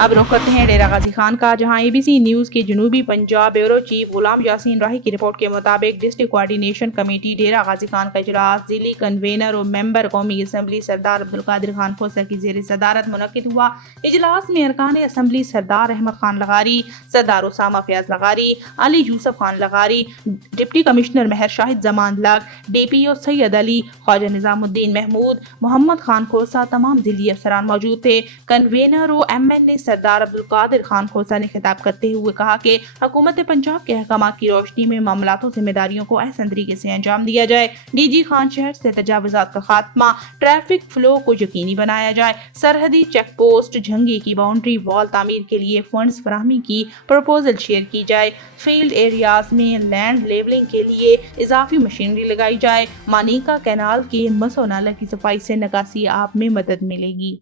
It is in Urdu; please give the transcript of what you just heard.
اب رخ کرتے ہیں ڈیرہ غازی خان کا، جہاں ABC نیوز کے جنوبی پنجاب بیورو چیف غلام یاسین راہی کی رپورٹ کے مطابق district coordination committee Dera Ghazi Khan کا اجلاس ضلعی کنوینئر اور ممبر قومی اسمبلی سردار عبدالقادر خان کھوسہ کی زیر صدارت منعقد ہوا۔ اجلاس میں ارکان اسمبلی سردار احمد خان لغاری، سردار اسامہ فیاض لغاری، علی یوسف خان لغاری، ڈپٹی کمشنر مہر شاہد زمان لگ، DPO سید علی، خواجہ نظام الدین محمود، محمد خان کھوسہ، تمام ضلعی افسران موجود تھے۔ کنوینر و MNA سردار عبدالقادر خان کھوسہ نے خطاب کرتے ہوئے کہا کہ حکومت پنجاب کے احکامات کی روشنی میں معاملات و ذمہ داریوں کو احسن طریقے سے انجام دیا جائے۔ DG خان شہر سے تجاوزات کا خاتمہ، ٹریفک فلو کو یقینی بنایا جائے، سرحدی چیک پوسٹ جھنگے کی باؤنڈری وال تعمیر کے لیے فنڈز فراہمی کی پروپوزل شیئر کی جائے، فیلڈ ایریاز میں لینڈ لیولنگ کے لیے اضافی مشینری لگائی جائے، مانیکا کینال کے مس و نالہ کی صفائی سے نکاسی آب میں مدد ملے گی۔